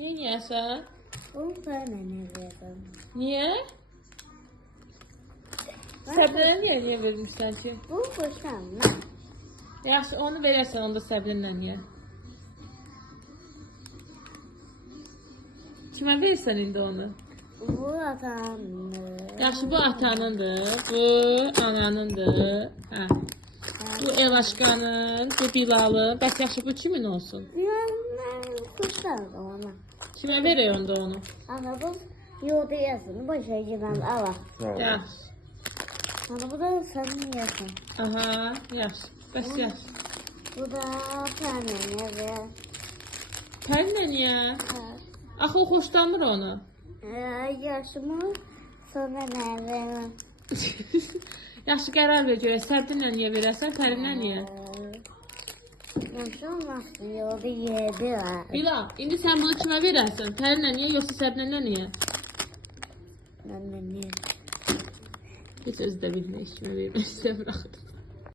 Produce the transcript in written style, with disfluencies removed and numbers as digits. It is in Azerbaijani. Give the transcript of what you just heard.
Niye yiyəsən? Bunu sana ne verdim? Niye? Səbinə niye vermişsən ki? Bu kuşanma. Yaxşı, onu verərsən, onda səbinlə niye? Kimə verirsən indi onu? Bu atandır. Yaxşı, bu atanındır, bu ananındır. Hə. Bu Elaşqanın, bu Bilalın. Bəs yaxşı, bu kimin olsun? Ben kuşandım ona. Kimə verək onda onu? Ana bu yolda yazın. Başa giden Allah. Yaxşı. Ana bu da senin yazın. Aha, yaxşı. Bəs yaxşı. Bu da sana ne ver? Pərinə niyə? Axı o xoşlanmır onu. Yaşımı sana ne verim? Yaxşı, qərar ver görək. Səbrinlə niyə verəsən, Pərinə niyə? Nasıl olmazdı? Yolda yedi var. Bilal, indi sən bunu kimə verərsən? Pərinə niyə, yoxsa Səbrinə niyə? Ben de ne? Heç özü də bilmək, kimə vermək istəmir axı.